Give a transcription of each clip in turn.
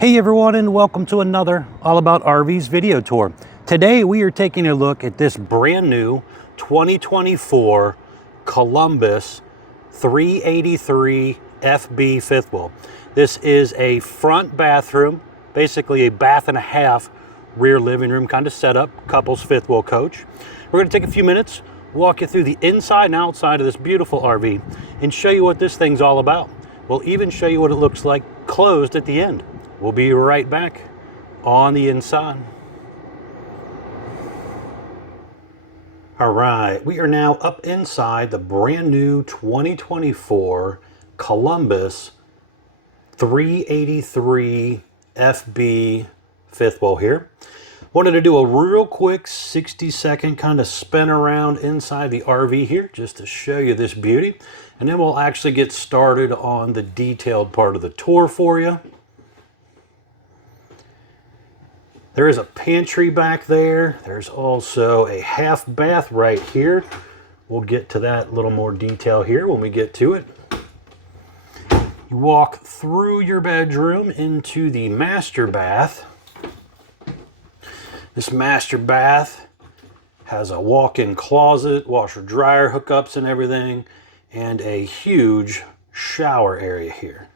Hey everyone, and welcome to another All About RVs video tour. Today we are taking a look at this brand new 2024 Columbus 383 FB fifth wheel. This is a front bathroom, basically a bath and a half rear living room kind of setup, couples fifth wheel coach. We're going to take a few minutes, walk you through the inside and outside of this beautiful RV and show you what this thing's all about. We'll even show you what it looks like closed at the end. We'll be right back on the inside. All right, we are now up inside the brand new 2024 Columbus 383 FB fifth wheel here. Wanted to do a real quick 60-second kind of spin around inside the RV here just to show you this beauty. And then we'll actually get started on the detailed part of the tour for you. There is a pantry back there. There's also a half bath right here. We'll get to that little more detail here when we get to it. You walk through your bedroom into the master bath. This master bath has a walk-in closet, washer dryer hookups and everything, and a huge shower area here.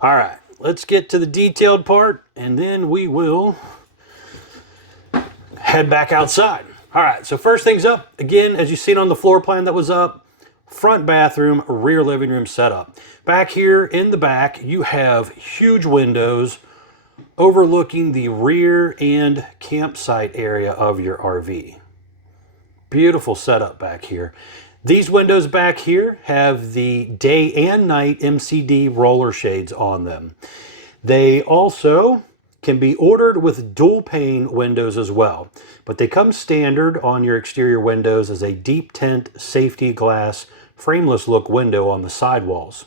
All right. Let's get to the detailed part, and then we will head back outside. All right, so first things up, again, as you've seen on the floor plan that was up, front bathroom, rear living room setup. Back here in the back, you have huge windows overlooking the rear and campsite area of your RV. Beautiful setup back here. These windows back here have the day and night MCD roller shades on them. They also can be ordered with dual pane windows as well, but they come standard on your exterior windows as a deep tint safety glass frameless look window on the sidewalls.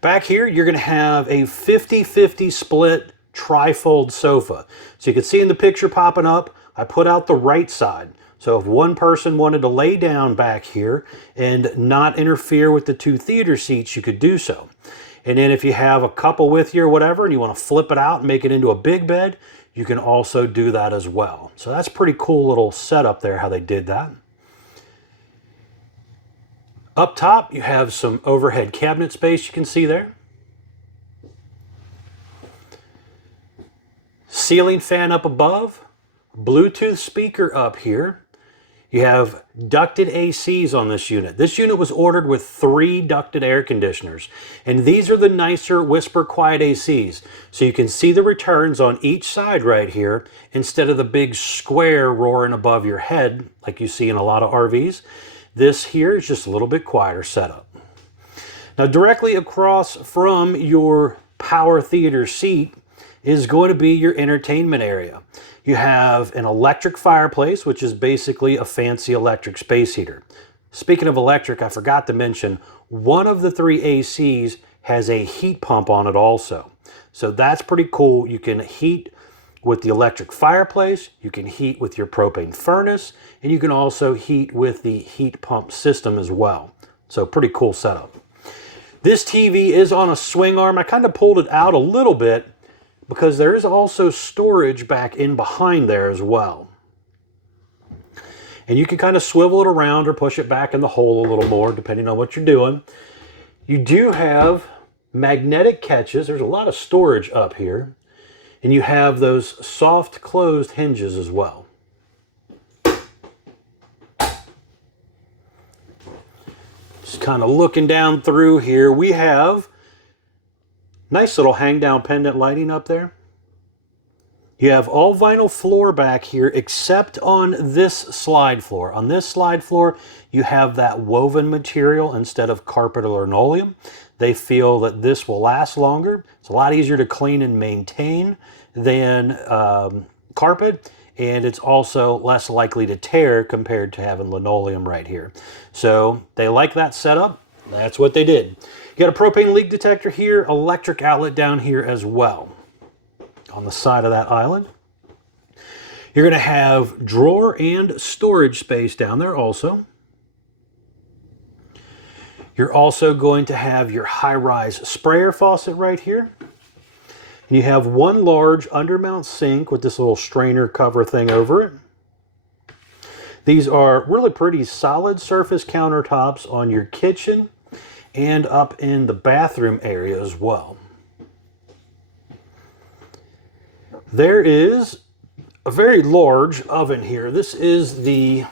Back here, you're going to have a 50-50 split trifold sofa. So you can see in the picture popping up, I put out the right side. So if one person wanted to lay down back here and not interfere with the two theater seats, you could do so. And then if you have a couple with you or whatever, and you want to flip it out and make it into a big bed, you can also do that as well. So that's pretty cool little setup there, how they did that. Up top, you have some overhead cabinet space you can see there. Ceiling fan up above, Bluetooth speaker up here. You have ducted ACs on this unit. This unit was ordered with 3 ducted air conditioners, and these are the nicer whisper quiet ACs. So you can see the returns on each side right here instead of the big square roaring above your head like you see in a lot of RVs. This here is just a little bit quieter setup. Now directly across from your power theater seat is going to be your entertainment area. You have an electric fireplace, which is basically a fancy electric space heater. Speaking of electric, I forgot to mention, one of the 3 ACs has a heat pump on it also. So that's pretty cool. You can heat with the electric fireplace, you can heat with your propane furnace, and you can also heat with the heat pump system as well. So pretty cool setup. This TV is on a swing arm. I kind of pulled it out a little bit because there is also storage back in behind there as well. And you can kind of swivel it around or push it back in the hole a little more depending on what you're doing. You do have magnetic catches. There's a lot of storage up here. And you have those soft closed hinges as well. Just kind of looking down through here, we have nice little hang down pendant lighting up there. You have all vinyl floor back here except on this slide floor. On this slide floor, you have that woven material instead of carpet or linoleum. They feel that this will last longer. It's a lot easier to clean and maintain than carpet, and it's also less likely to tear compared to having linoleum right here. So they like that setup. That's what they did. You got a propane leak detector here, electric outlet down here as well. On the side of that island, you're going to have drawer and storage space down there also. You're also going to have your high-rise sprayer faucet right here. You have one large undermount sink with this little strainer cover thing over it. These are really pretty solid surface countertops on your kitchen and up in the bathroom area as well. There is a very large oven here. This is the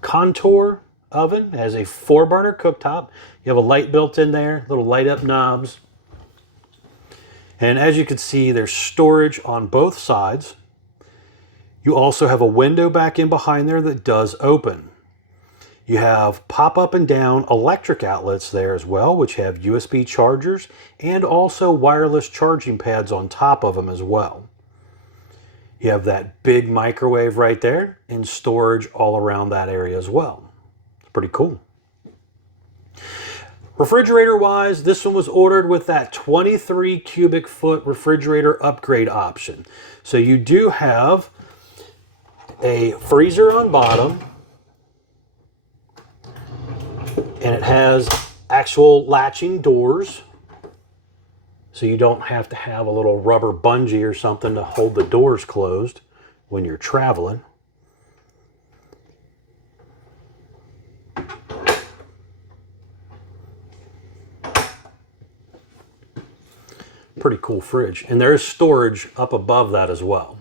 Contour oven. It has a 4-burner cooktop. You have a light built in there, little light up knobs. And as you can see, there's storage on both sides. You also have a window back in behind there that does open. You have pop up and down electric outlets there as well, which have USB chargers and also wireless charging pads on top of them as well. You have that big microwave right there and storage all around that area as well. It's pretty cool. Refrigerator wise, this one was ordered with that 23 cubic foot refrigerator upgrade option. So you do have a freezer on bottom, and it has actual latching doors, so you don't have to have a little rubber bungee or something to hold the doors closed when you're traveling. Pretty cool fridge. And there is storage up above that as well.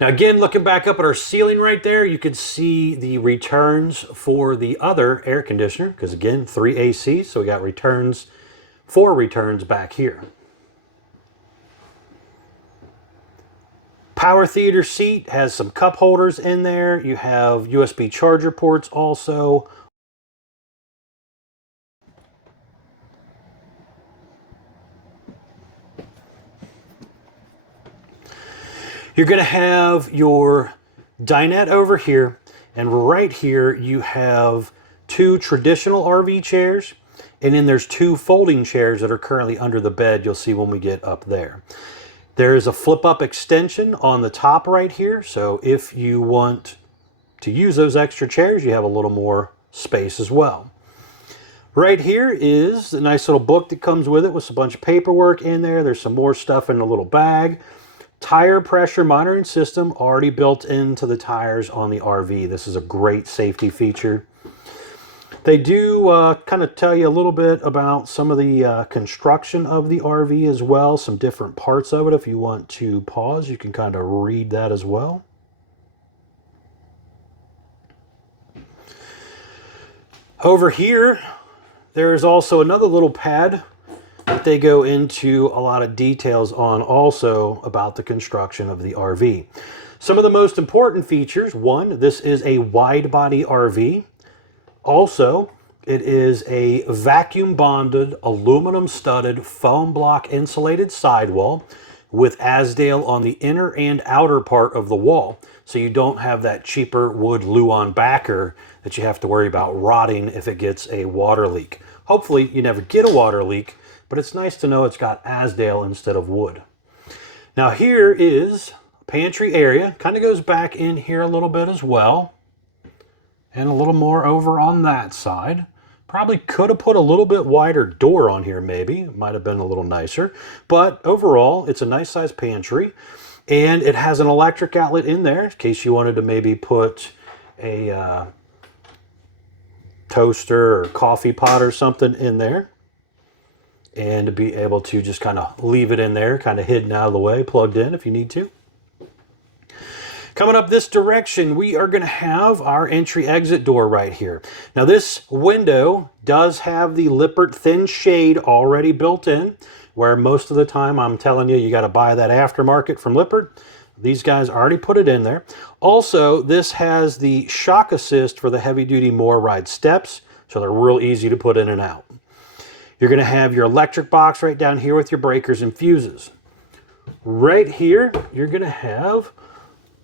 Now again, looking back up at our ceiling right there, you can see the returns for the other air conditioner, because again, 3 ACs, so we got returns, 4 returns back here. Power theater seat has some cup holders in there. You have USB charger ports also. You're going to have your dinette over here, and right here you have 2 traditional RV chairs, and then there's 2 folding chairs that are currently under the bed. You'll see when we get up there. There is a flip-up extension on the top right here, so if you want to use those extra chairs, you have a little more space as well. Right here is a nice little book that comes with it with a bunch of paperwork in there. There's some more stuff in a little bag. Tire pressure monitoring system already built into the tires on the RV. This is a great safety feature. They do kind of tell you a little bit about some of the construction of the RV as well, some different parts of it. If you want to pause, you can kind of read that as well. Over here, there's also another little pad that they go into a lot of details on also about the construction of the RV. Some of the most important features: one, this is a wide body RV. Also, it is a vacuum bonded, aluminum studded, foam block insulated sidewall with Azdale on the inner and outer part of the wall. So you don't have that cheaper wood Luan backer that you have to worry about rotting if it gets a water leak. Hopefully you never get a water leak, but it's nice to know it's got Azdale instead of wood. Now here is a pantry area. Kind of goes back in here a little bit as well. And a little more over on that side. Probably could have put a little bit wider door on here maybe. It might have been a little nicer. But overall, it's a nice size pantry. And it has an electric outlet in there in case you wanted to maybe put a toaster or coffee pot or something in there. And to be able to just kind of leave it in there, kind of hidden out of the way, plugged in if you need to. Coming up this direction, we are going to have our entry-exit door right here. Now this window does have the Lippert thin shade already built in, where most of the time I'm telling you, you got to buy that aftermarket from Lippert. These guys already put it in there. Also, this has the shock assist for the heavy-duty MORryde steps, so they're real easy to put in and out. You're going to have your electric box right down here with your breakers and fuses. Right here, you're going to have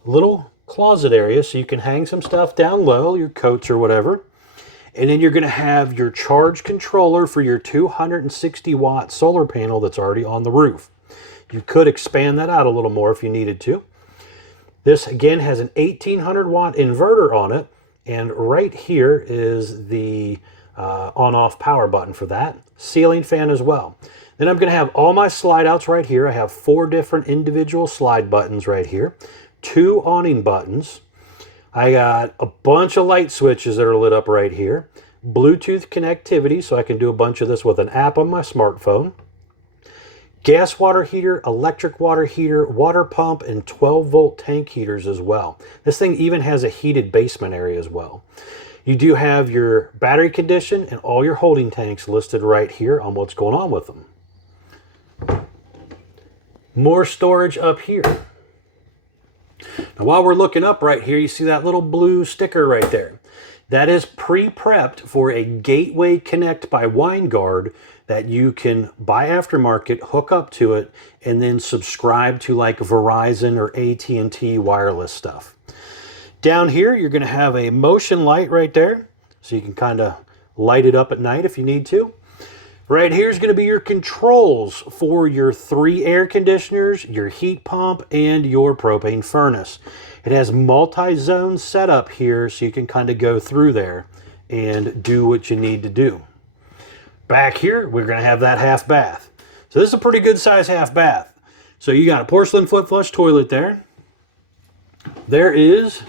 a little closet area so you can hang some stuff down low, your coats or whatever. And then you're going to have your charge controller for your 260 watt solar panel that's already on the roof. You could expand that out a little more if you needed to. This again has an 1800 watt inverter on it. And right here is the on-off power button for that. Ceiling fan as well. Then I'm going to have all my slide outs right here. I have 4 different individual slide buttons right here. 2 awning buttons. I got a bunch of light switches that are lit up right here. Bluetooth connectivity, so I can do a bunch of this with an app on my smartphone. Gas water heater, electric water heater, water pump, and 12-volt tank heaters as well. This thing even has a heated basement area as well. You do have your battery condition and all your holding tanks listed right here on what's going on with them. More storage up here. Now while we're looking up right here, you see that little blue sticker right there. That is pre-prepped for a Gateway Connect by WineGuard that you can buy aftermarket, hook up to it, and then subscribe to like Verizon or AT&T wireless stuff. Down here, you're going to have a motion light right there, so you can kind of light it up at night if you need to. Right here is going to be your controls for your 3 air conditioners, your heat pump, and your propane furnace. It has multi-zone setup here, so you can kind of go through there and do what you need to do. Back here, we're going to have that half bath. So this is a pretty good size half bath. So you got a porcelain foot flush toilet there. There is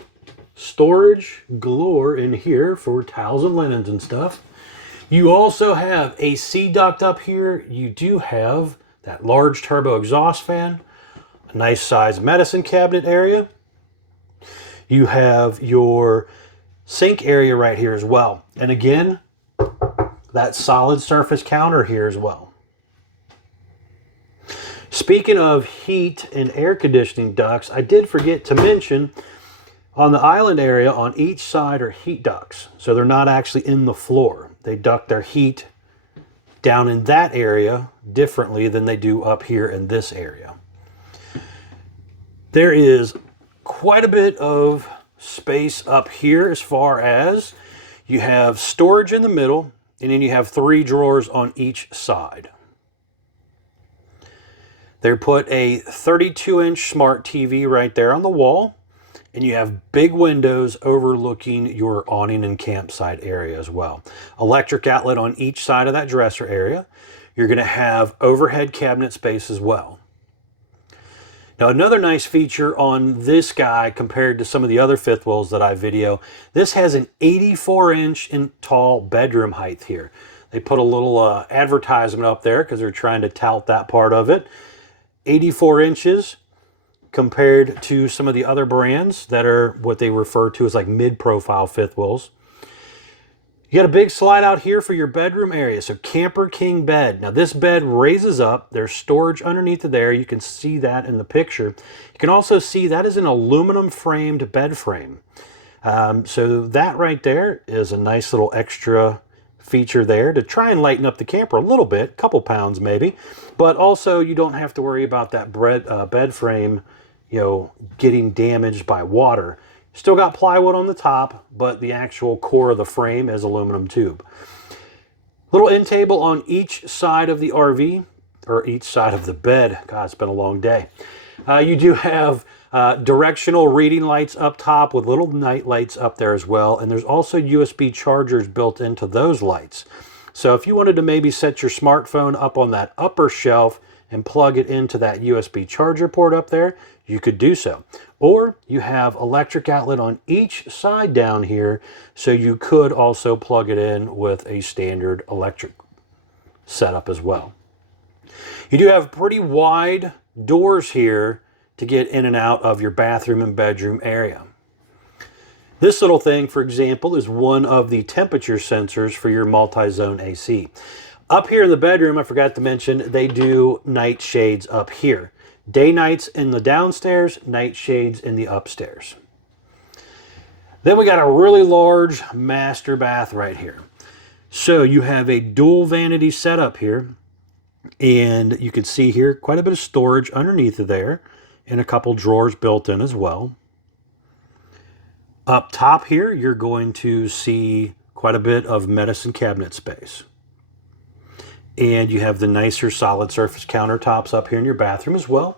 storage galore in here for towels and linens and stuff. You also have a AC duct up here. You do have that large turbo exhaust fan, a nice size medicine cabinet area. You have your sink area right here as well. And again, that solid surface counter here as well. Speaking of heat and air conditioning ducts, I did forget to mention on the island area on each side are heat ducts. So they're not actually in the floor. They duct their heat down in that area differently than they do up here in this area. There is quite a bit of space up here as far as you have storage in the middle, and then you have 3 drawers on each side. They put a 32-inch smart TV right there on the wall, and you have big windows overlooking your awning and campsite area as well. Electric outlet on each side of that dresser area. You're going to have overhead cabinet space as well. Now another nice feature on this guy compared to some of the other fifth wheels that I video, this has an 84-inch tall bedroom height here. They put a little advertisement up there because they're trying to tout that part of it. 84 inches. Compared to some of the other brands that are what they refer to as like mid-profile fifth wheels. You got a big slide out here for your bedroom area. So Camper King bed. Now this bed raises up. There's storage underneath of there. You can see that in the picture. You can also see that is an aluminum framed bed frame. So that right there is a nice little extra feature there to try and lighten up the camper a little bit, a couple pounds maybe. But also you don't have to worry about that bed frame getting damaged by water. Still got plywood on the top, but the actual core of the frame is aluminum tube. Little end table on each side of the RV, or each side of the bed. God, it's been a long day. You do have directional reading lights up top with little night lights up there as well, and there's also USB chargers built into those lights. So if you wanted to maybe set your smartphone up on that upper shelf and plug it into that USB charger port up there, you could do so. Or you have electric outlet on each side down here, so you could also plug it in with a standard electric setup as well. You do have pretty wide doors here to get in and out of your bathroom and bedroom area. This little thing, for example, is one of the temperature sensors for your multi-zone AC. Up here in the bedroom, I forgot to mention, they do night shades up here. Day nights in the downstairs, night shades in the upstairs. Then we got a really large master bath right here. So you have a dual vanity setup here, and you can see here quite a bit of storage underneath of there, and a couple drawers built in as well. Up top here, you're going to see quite a bit of medicine cabinet space. And you have the nicer solid surface countertops up here in your bathroom as well.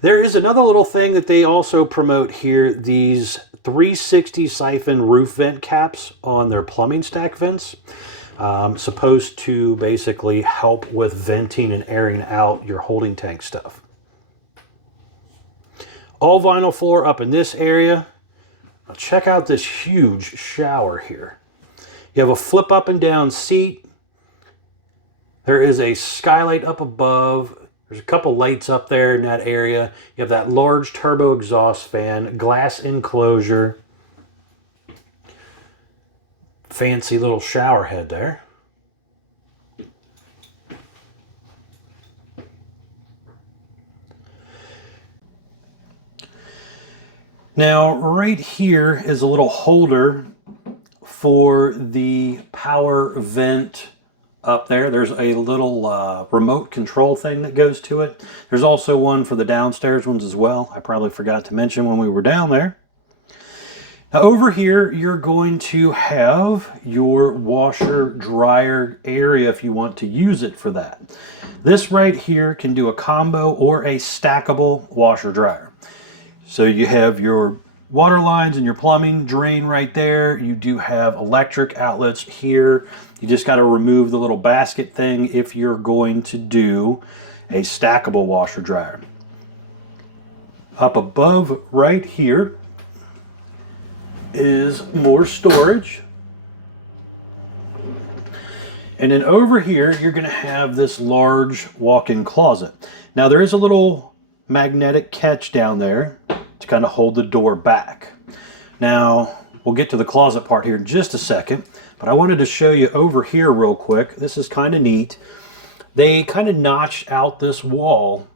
There is another little thing that they also promote here, these 360 siphon roof vent caps on their plumbing stack vents. Supposed to basically help with venting and airing out your holding tank stuff. All vinyl floor up in this area. Now check out this huge shower here. You have a flip up and down seat. There is a skylight up above. There's a couple lights up there in that area. You have that large turbo exhaust fan, glass enclosure. Fancy little shower head there. Now, right here is a little holder for the power vent up there. There's a little remote control thing that goes to it. There's also one for the downstairs ones as well. I probably forgot to mention when we were down there. Now over here, you're going to have your washer dryer area if you want to use it for that. This right here can do a combo or a stackable washer dryer. So you have your water lines and your plumbing drain right there. You do have electric outlets here. You just got to remove the little basket thing if you're going to do a stackable washer dryer. Up above right here is more storage. And then over here, you're going to have this large walk-in closet. Now there is a little magnetic catch down there to kind of hold the door back. Now, we'll get to the closet part here in just a second, but I wanted to show you over here real quick. This is kind of neat. They kind of notched out this wall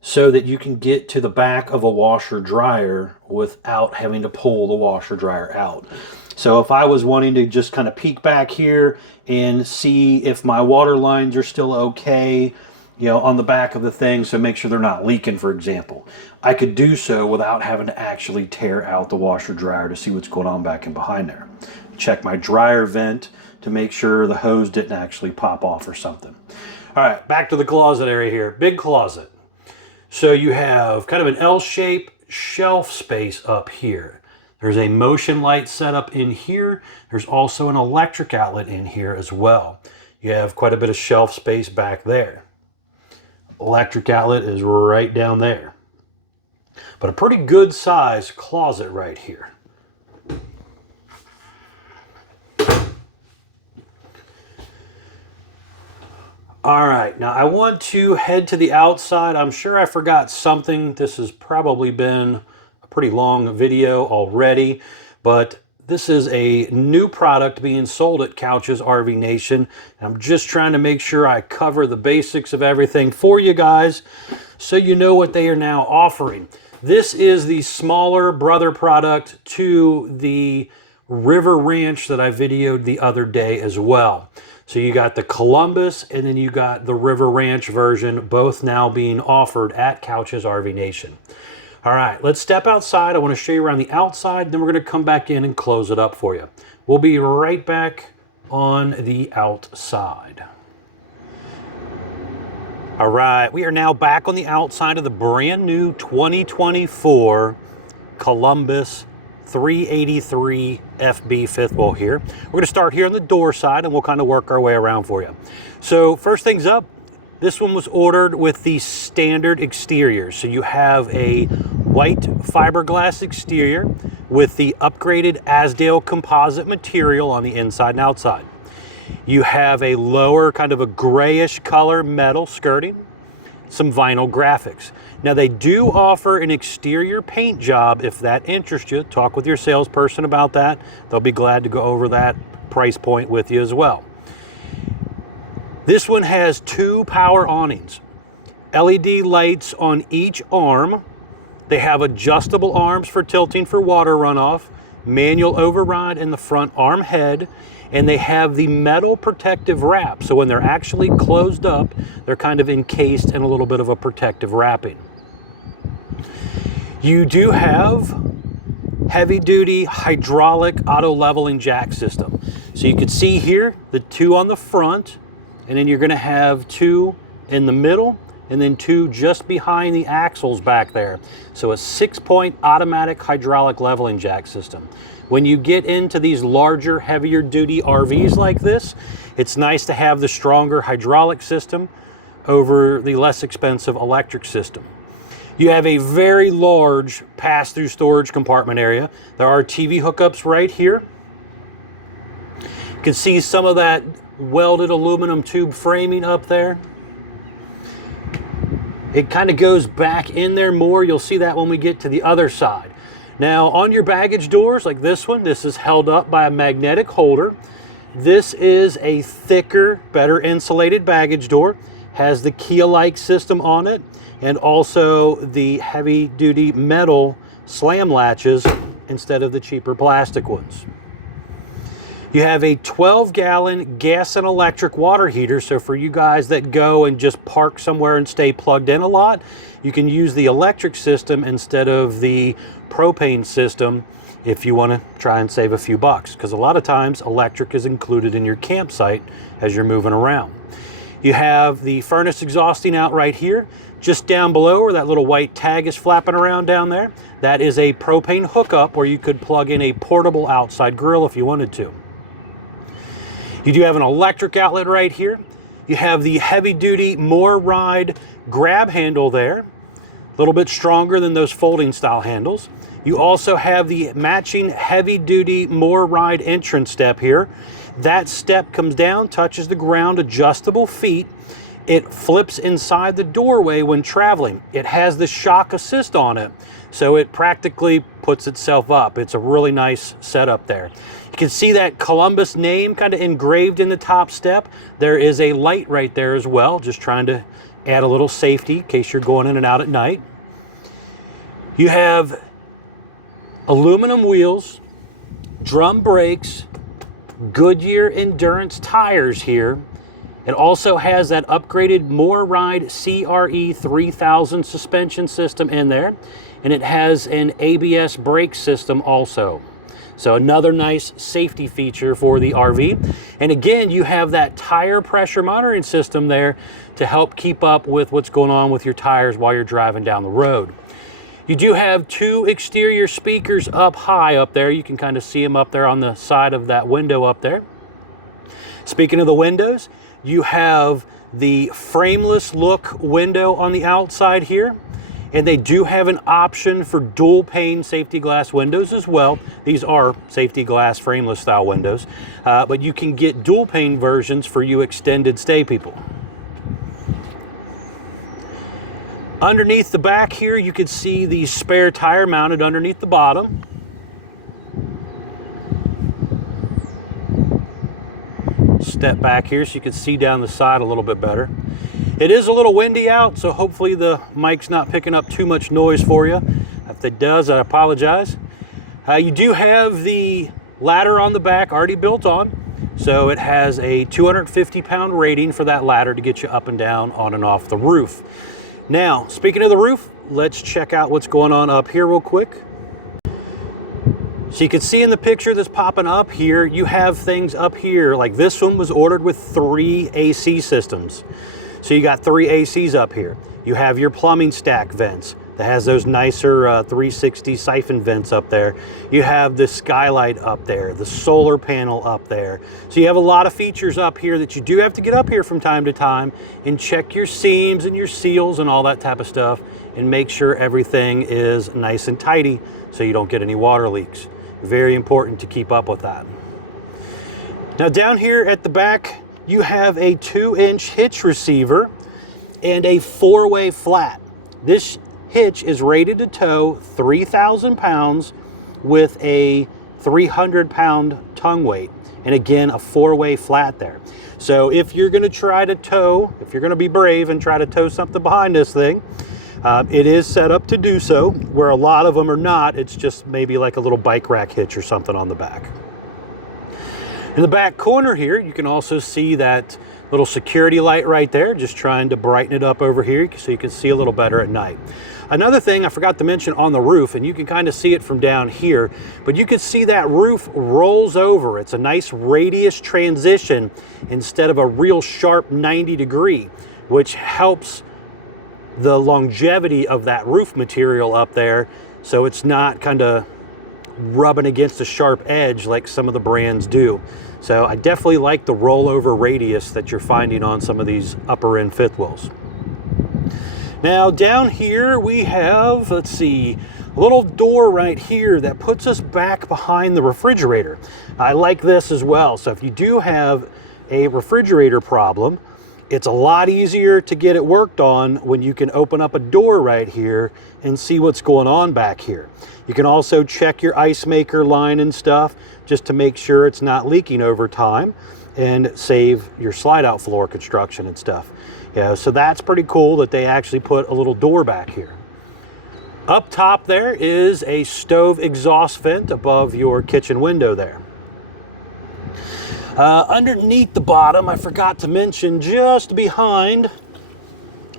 so that you can get to the back of a washer dryer without having to pull the washer dryer out. So if I was wanting to just kind of peek back here and see if my water lines are still okay, you know, on the back of the thing, so make sure they're not leaking, for example, I could do so without having to actually tear out the washer dryer to see what's going on back in behind there. Check my dryer vent to make sure the hose didn't actually pop off or something. All right, back to the closet area here. Big closet. So you have kind of an L-shaped shelf space up here. There's a motion light set up in here. There's also an electric outlet in here as well. You have quite a bit of shelf space back there. Electric outlet is right down there. But a pretty good size closet right here. All right, now I want to head to the outside. I'm sure I forgot something. This has probably been a pretty long video already, but this is a new product being sold at Couch's RV Nation. I'm just trying to make sure I cover the basics of everything for you guys so you know what they are now offering. This is the smaller brother product to the River Ranch that I videoed the other day as well. So you got the Columbus and then you got the River Ranch version, both now being offered at Couch's RV Nation. All right, let's step outside. I want to show you around the outside, then we're going to come back in and close it up for you. We'll be right back on the outside. All right, we are now back on the outside of the brand new 2024 Columbus 383 FB fifth wheel here. We're going to start here on the door side and we'll kind of work our way around for you. So first things up, this one was ordered with the standard exterior. So you have a white fiberglass exterior with the upgraded Azdel composite material on the inside and outside. You have a lower kind of a grayish color metal skirting, some vinyl graphics. Now they do offer an exterior paint job if that interests you. Talk with your salesperson about that. They'll be glad to go over that price point with you as well. This one has two power awnings, LED lights on each arm. They have adjustable arms for tilting for water runoff, manual override in the front arm head, and they have the metal protective wrap. So when they're actually closed up, they're kind of encased in a little bit of a protective wrapping. You do have heavy-duty hydraulic auto-leveling jack system. So you can see here, the two on the front, and then you're going to have two in the middle and then 2 just behind the axles back there. So a 6-point automatic hydraulic leveling jack system. When you get into these larger, heavier duty RVs like this, it's nice to have the stronger hydraulic system over the less expensive electric system. You have a very large pass-through storage compartment area. There are TV hookups right here. You can see some of that welded aluminum tube framing up there. It kind of goes back in there more. You'll see that when we get to the other side. Now, on your baggage doors, like this one, this is held up by a magnetic holder. This is a thicker, better insulated baggage door. Has the Kia-like system on it, and also the heavy-duty metal slam latches instead of the cheaper plastic ones. You have a 12-gallon gas and electric water heater, so for you guys that go and just park somewhere and stay plugged in a lot, you can use the electric system instead of the propane system if you want to try and save a few bucks, because a lot of times electric is included in your campsite as you're moving around. You have the furnace exhausting out right here. Just down below where that little white tag is flapping around down there, that is a propane hookup where you could plug in a portable outside grill if you wanted to. You do have an electric outlet right here. You have the heavy-duty MoreRide grab handle there, a little bit stronger than those folding style handles. You also have the matching heavy-duty MoreRide entrance step here. That step comes down, touches the ground, adjustable feet. It flips inside the doorway when traveling. It has the shock assist on it, so it practically puts itself up. It's a really nice setup there. You can see that Columbus name kind of engraved in the top step. There is a light right there as well, just trying to add a little safety in case you're going in and out at night. You have aluminum wheels, drum brakes, Goodyear Endurance tires here. It also has that upgraded MoreRide CRE 3000 suspension system in there, and it has an ABS brake system also. So another nice safety feature for the RV. And again, you have that tire pressure monitoring system there to help keep up with what's going on with your tires while you're driving down the road. You do have 2 exterior speakers up high up there. You can kind of see them up there on the side of that window up there. Speaking of the windows, you have the frameless look window on the outside here, and they do have an option for dual pane safety glass windows as well. These are safety glass frameless style windows, but you can get dual pane versions for you extended stay people. Underneath the back here, you can see the spare tire mounted underneath the bottom. Step back here so you can see down the side a little bit better. It is a little windy out, so hopefully the mic's not picking up too much noise for you. If it does, I apologize. You do have the ladder on the back already built on, so it has a 250-pound rating for that ladder to get you up and down, on and off the roof. Now, speaking of the roof, let's check out what's going on up here real quick. So you can see in the picture that's popping up here, you have things up here, like this one was ordered with 3 AC systems. So you got 3 ACs up here. You have your plumbing stack vents that has those nicer 360 siphon vents up there. You have the skylight up there, the solar panel up there. So you have a lot of features up here that you do have to get up here from time to time and check your seams and your seals and all that type of stuff and make sure everything is nice and tidy so you don't get any water leaks. Very important to keep up with that. Now down here at the back, you have a 2-inch hitch receiver and a 4-way flat. This hitch is rated to tow 3,000 pounds with a 300-pound tongue weight. And again, a 4-way flat there. So if you're gonna try to tow, if you're gonna be brave and try to tow something behind this thing, it is set up to do so, where a lot of them are not. It's just maybe like a little bike rack hitch or something on the back. In the back corner here, you can also see that little security light right there, just trying to brighten it up over here so you can see a little better at night. Another thing I forgot to mention on the roof, and you can kind of see it from down here, but you can see that roof rolls over. It's a nice radius transition instead of a real sharp 90 degree, which helps the longevity of that roof material up there, so it's not kind of rubbing against a sharp edge like some of the brands do. So I definitely like the rollover radius that you're finding on some of these upper end fifth wheels. Now down here we have, let's see, a little door right here that puts us back behind the refrigerator. I like this as well. So if you do have a refrigerator problem, it's a lot easier to get it worked on when you can open up a door right here and see what's going on back here. You can also check your ice maker line and stuff just to make sure it's not leaking over time and save your slide out floor construction and stuff. Yeah, so that's pretty cool that they actually put a little door back here. Up top there is a stove exhaust vent above your kitchen window there. Underneath the bottom, I forgot to mention, just behind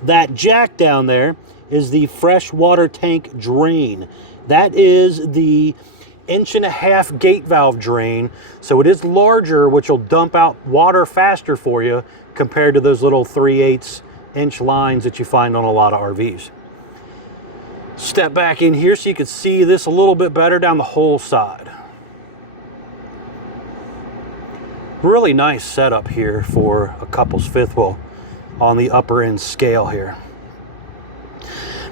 that jack down there is the fresh water tank drain. That is the 1.5-inch gate valve drain, so it is larger, which will dump out water faster for you compared to those little 3/8-inch lines that you find on a lot of RVs. Step back in here so you can see this a little bit better down the whole side. Really nice setup here for a couple's fifth wheel on the upper end scale here.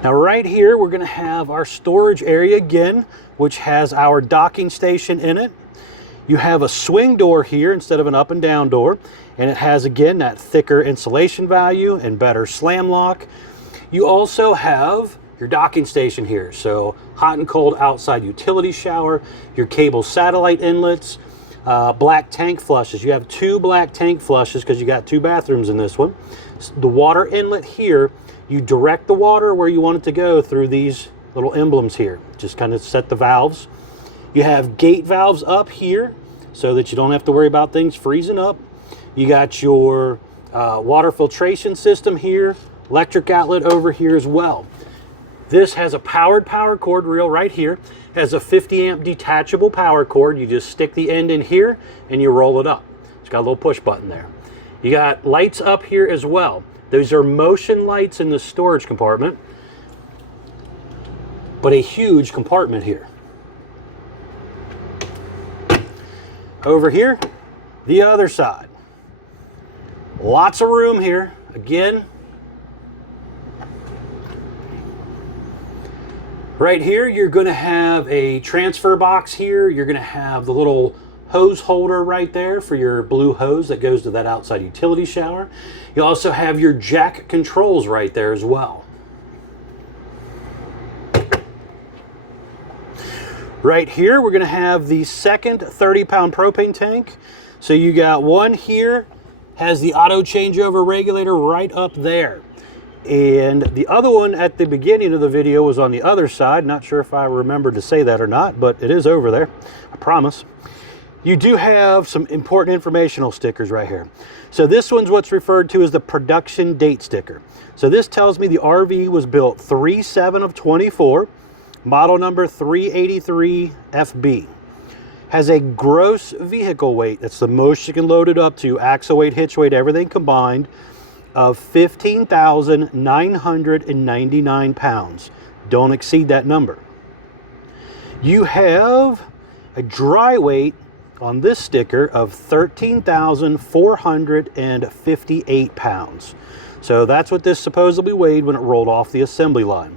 Now right here we're going to have our storage area again, which has our docking station in it. You have a swing door here instead of an up and down door, and it has again that thicker insulation value and better slam lock. You also have your docking station here, so hot and cold outside utility shower, your cable satellite inlets, black tank flushes. You have 2 black tank flushes because you got 2 bathrooms in this one. The water inlet here, you direct the water where you want it to go through these little emblems here. Just kind of set the valves. You have gate valves up here so that you don't have to worry about things freezing up. You got your water filtration system here, electric outlet over here as well. This has a powered power cord reel right here. Has a 50-amp detachable power cord. You just stick the end in here and you roll it up. It's got a little push button there. You got lights up here as well. Those are motion lights in the storage compartment, but a huge compartment here. Over here, the other side. Lots of room here. Again, right here, you're going to have a transfer box here. You're going to have the little hose holder right there for your blue hose that goes to that outside utility shower. You also have your jack controls right there as well. Right here, we're going to have the second 30-pound propane tank. So you got one here, has the auto changeover regulator right up there. And the other one at the beginning of the video was on the other side. Not sure if I remembered to say that or not, but it is over there, I promise. You do have some important informational stickers right here. So this one's what's referred to as the production date sticker. So this tells me the RV was built 3/7 of 24, model number 383 FB. Has a gross vehicle weight, that's the most you can load it up to, axle weight, hitch weight, everything combined, of 15,999 pounds. Don't exceed that number. You have a dry weight on this sticker of 13,458 pounds. So that's what this supposedly weighed when it rolled off the assembly line.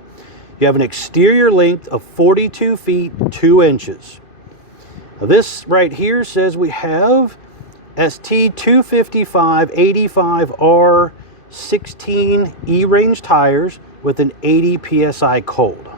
You have an exterior length of 42 feet 2 inches. Now this right here says we have ST 255/85R 16 E-range tires with an 80 PSI cold.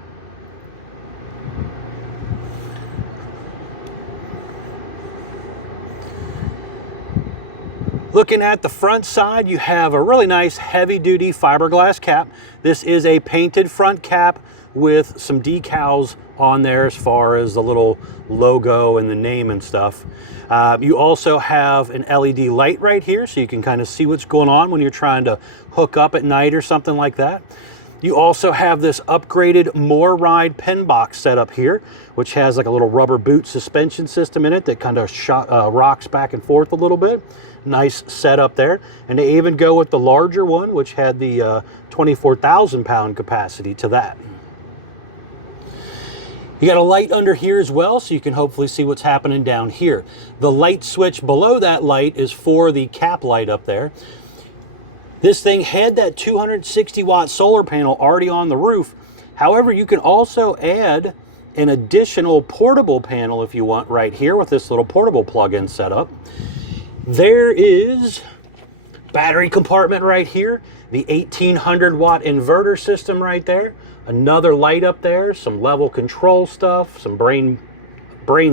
Looking at the front side, you have a really nice heavy-duty fiberglass cap. This is a painted front cap with some decals on there as far as the little logo and the name and stuff. You also have an LED light right here so you can kind of see what's going on when you're trying to hook up at night or something like that. You also have this upgraded More Ride pen box setup here, which has like a little rubber boot suspension system in it that kind of rocks back and forth a little bit. Nice setup there. And they even go with the larger one, which had the 24,000 pound capacity to that. You got a light under here as well, so you can hopefully see what's happening down here. The light switch below that light is for the cap light up there. This thing had that 260 watt solar panel already on the roof. However, you can also add an additional portable panel if you want right here with this little portable plug-in setup. There is battery compartment right here, the 1800 watt inverter system right there. Another light up there, some level control stuff, some brains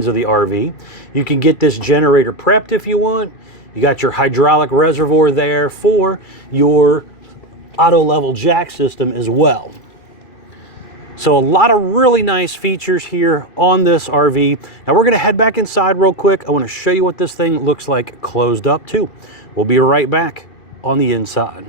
of the RV. You can get this generator prepped if you want. You got your hydraulic reservoir there for your auto level jack system as well. So a lot of really nice features here on this RV. Now we're gonna head back inside real quick. I wanna show you what this thing looks like closed up too. We'll be right back on the inside.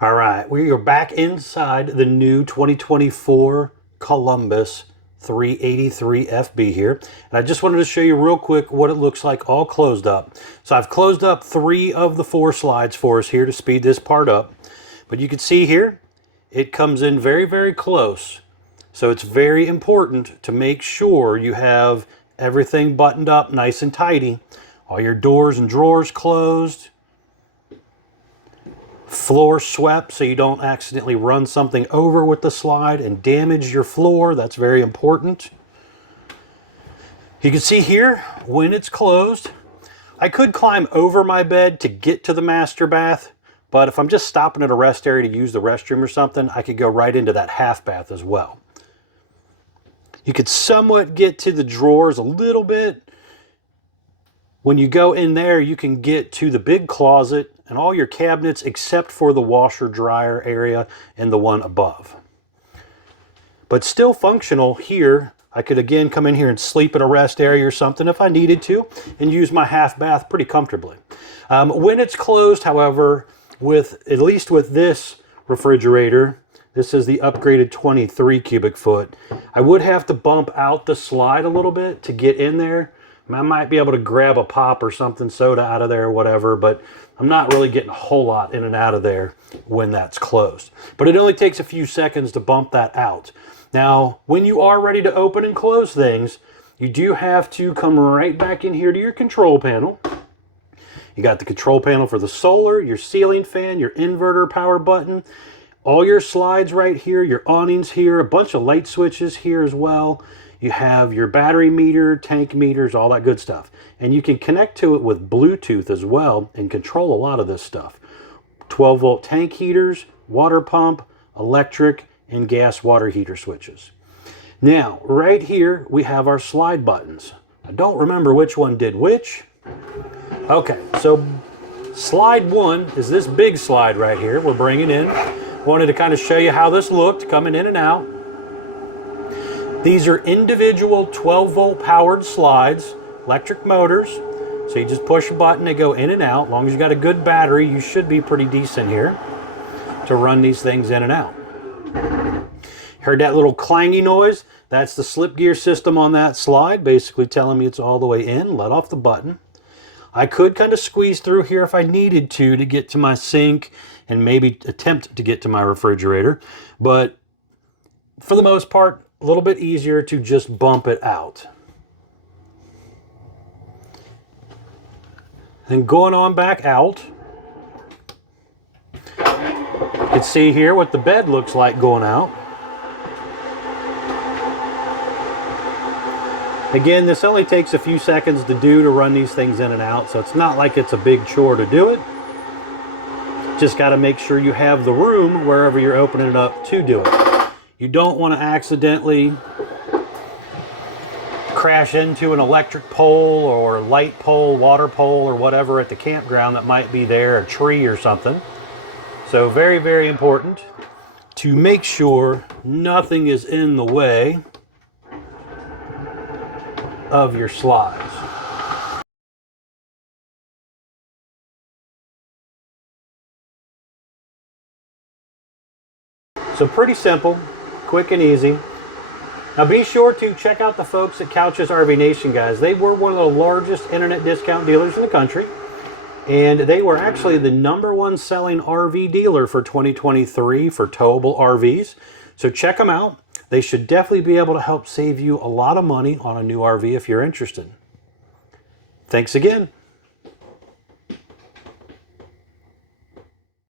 All right, we are back inside the new 2024 Columbus 383 FB here. And I just wanted to show you real quick what it looks like all closed up. So I've closed up 3 of the 4 slides for us here to speed this part up. But you can see here, it comes in very, very close. So it's very important to make sure you have everything buttoned up nice and tidy. All your doors and drawers closed. Floor swept so you don't accidentally run something over with the slide and damage your floor. That's very important. You can see here when it's closed, I could climb over my bed to get to the master bath, but if I'm just stopping at a rest area to use the restroom or something, I could go right into that half bath as well. You could somewhat get to the drawers a little bit. When you go in there, you can get to the big closet and all your cabinets except for the washer dryer area and the one above. But still functional here. I could again come in here and sleep in a rest area or something if I needed to and use my half bath pretty comfortably. When it's closed, however, at least with this refrigerator, this is the upgraded 23 cubic foot, I would have to bump out the slide a little bit to get in there. I might be able to grab a pop or something, soda out of there or whatever, but I'm not really getting a whole lot in and out of there when that's closed. But it only takes a few seconds to bump that out. Now, when you are ready to open and close things, you do have to come right back in here to your control panel. You got the control panel for the solar, your ceiling fan, your inverter power button, all your slides right here, your awnings here, a bunch of light switches here as well. You have your battery meter, tank meters, all that good stuff. And you can connect to it with Bluetooth as well and control a lot of this stuff. 12 volt tank heaters, water pump, electric, and gas water heater switches. Now, right here, we have our slide buttons. I don't remember which one did which. Okay, so slide 1 is this big slide right here we're bringing in. Wanted to kind of show you how this looked coming in and out. These are individual 12 volt powered slides, electric motors. So you just push a button, they go in and out. As long as you got a good battery, you should be pretty decent here to run these things in and out. Heard that little clangy noise? That's the slip gear system on that slide, basically telling me it's all the way in. Let off the button. I could kind of squeeze through here if I needed to get to my sink and maybe attempt to get to my refrigerator. But for the most part, a little bit easier to just bump it out. And going on back out, you can see here what the bed looks like going out. Again, this only takes a few seconds to run these things in and out, so it's not like it's a big chore to do it. Just got to make sure you have the room wherever you're opening it up to do it. You don't want to accidentally crash into an electric pole or light pole, water pole, or whatever at the campground that might be there, a tree or something. So very, very important to make sure nothing is in the way of your slides. So pretty simple, quick and easy. Now be sure to check out the folks at Couch's RV Nation, guys. They were one of the largest internet discount dealers in the country. And they were actually the #1 selling RV dealer for 2023 for towable RVs. So check them out. They should definitely be able to help save you a lot of money on a new RV if you're interested. Thanks again.